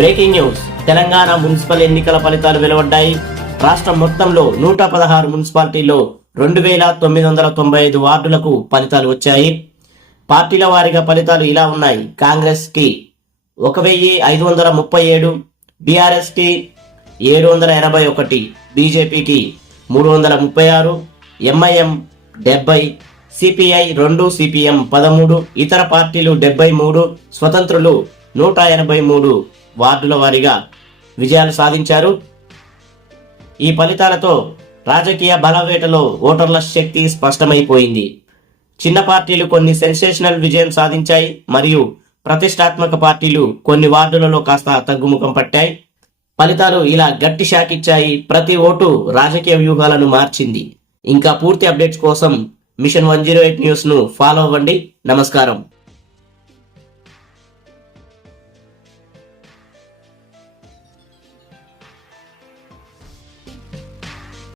Breaking news. Telangana municipal ఎన్నికల ఫలితాలు వెలువడ్డాయి. రాష్ట్రం మొత్తంలో 116 మున్సిపాలిటీల్లో 2995 వార్డులకు ఫలితాలు వచ్చాయి. పార్టీల వారీగా ఫలితాలు ఇలా ఉన్నాయి. కాంగ్రెస్ కి 1537, బీఆర్ఎస్ కి 781, బీజేపీకి 336, ఎంఐఎం 70, సిపిఐ 2, సిపిఎం 13, ఇతర పార్టీలు 73, స్వతంత్రులు 183 వార్డుల వారీగా విజయాలు సాధించారు. ఈ ఫలితాలతో రాజకీయ బలవేటలో ఓటర్ల శక్తి స్పష్టమైపోయింది. చిన్న పార్టీలు కొన్ని సెన్సేషనల్ విజయం సాధించాయి మరియు ప్రతిష్టాత్మక పార్టీలు కొన్ని వార్డులలో కాస్త తగ్గుముఖం పట్టాయి. ఫలితాలు ఇలా గట్టి షాక్ ఇచ్చాయి. ప్రతి ఓటు రాజకీయ వ్యూహాలను మార్చింది. ఇంకా పూర్తి అప్డేట్స్ కోసం మిషన్ 108 న్యూస్ ను ఫాలో అవ్వండి. నమస్కారం.